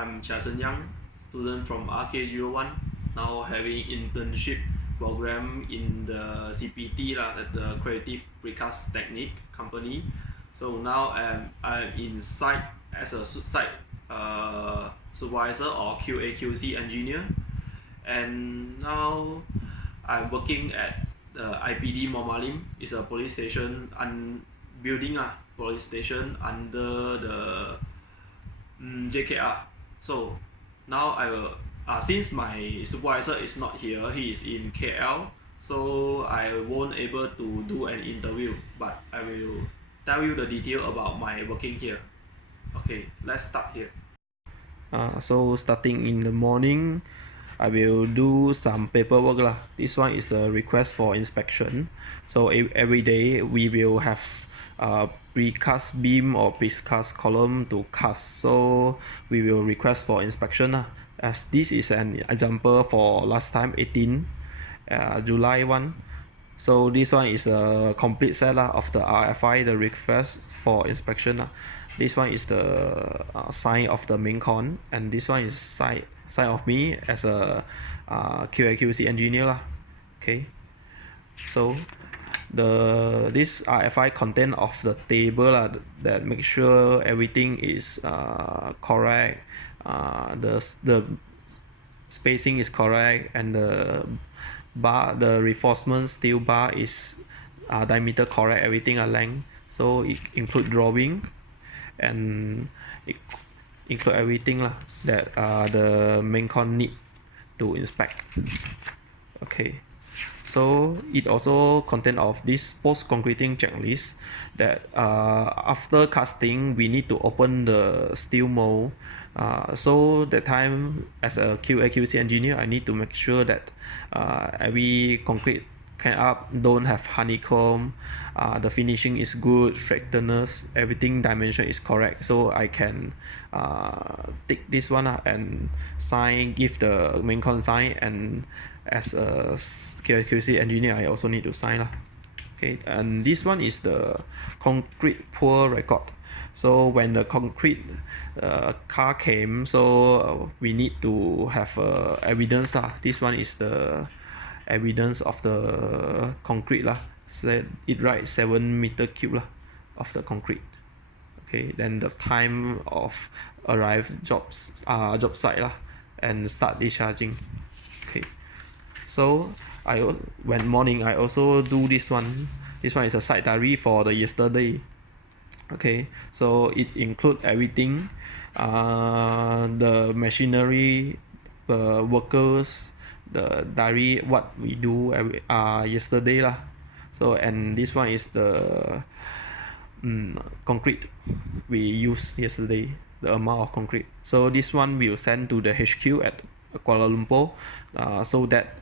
I'm Chia Chen, student from RK01, now having internship program in the CPT at the Creative Precast Technique company. So now I'm in site as a site supervisor or QA/QC engineer, and now I'm working at the IPD Momalim. It's a police station and building police station under the JKR. So now I will since my supervisor is not here, he is in KL, so I won't able to do an interview, but I will tell you the detail about my working here. Okay, let's start here. So starting in the morning, I will do some paperwork lah. This one is the request for inspection. So every day we will have precast beam or precast column to cast. So we will request for inspection lah. As this is an example for last time 18 July 1. So this one is a complete set of the RFI, the request for inspection. This one is the sign of the main con, and this one is sign of me as a QA/QC engineer. Okay, so this RFI content of the table that make sure everything is correct, the spacing is correct, and the reinforcement steel bar is diameter correct, everything length. So it include drawing and it include everything that the main con need to inspect. Okay, so it also contain of this post concreting checklist that after casting we need to open the steel mold. So that time as a QA/QC engineer, I need to make sure that every concrete can up don't have honeycomb, the finishing is good, straightness, everything dimension is correct, so I can take this one and sign, give the main con sign, and as a QA/QC engineer I also need to sign . Okay, and this one is the concrete pour record. So when the concrete car came, so we need to have evidence . This one is the evidence of the concrete . So it writes 7 meter cube of the concrete. Okay, then the time of arrive job site and start discharging. Okay, so when morning I also do this one. This one is a site diary for the yesterday. Okay, so it include everything, the machinery, the workers, the diary, what we do yesterday . So and this one is the concrete we used yesterday, the amount of concrete. So this one we will send to the HQ at Kuala Lumpur, so that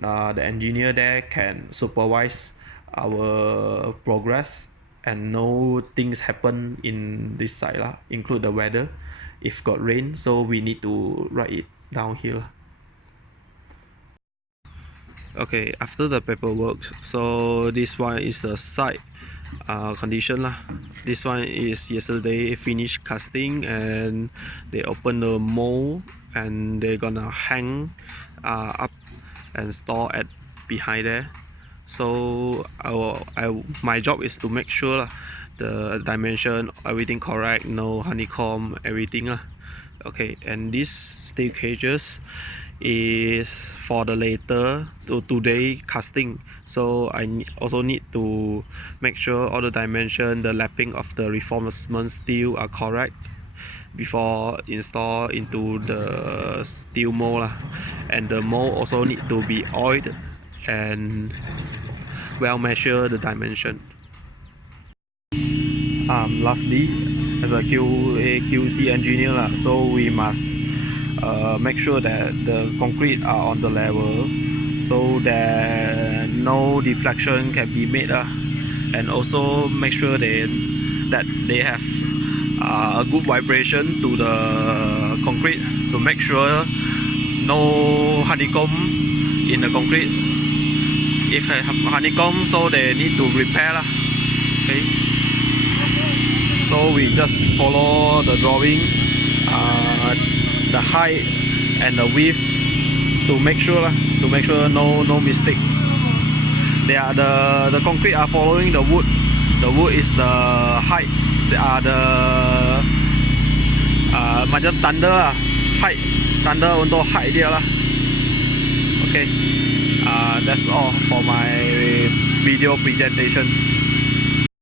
the engineer there can supervise our progress and know things happen in this site include the weather. If got rain, so we need to write it down here . Okay, after the paperwork, so this one is the site condition . This one is yesterday finished casting, and they open the mold and they're gonna hang up and store at behind there. So my job is to make sure the dimension, everything correct, no honeycomb, everything . Okay, and this steel cages is for the later today casting. So I also need to make sure all the dimension, the lapping of the reinforcement steel are correct before install into the steel mold . And the mold also need to be oiled and well measure the dimension. Lastly, as a QA/QC engineer so we must make sure that the concrete are on the level, so that no deflection can be made and also make sure that they have a good vibration to the concrete, to make sure no honeycomb in the concrete. If they have honeycomb, so they need to repair . Okay, so we just follow the drawing, the height and the width to make sure no mistake. They are the concrete are following the wood. The wood is the height. They are the macam tanda lah, height, tanda untuk height dia lah. Okay, that's all for my video presentation.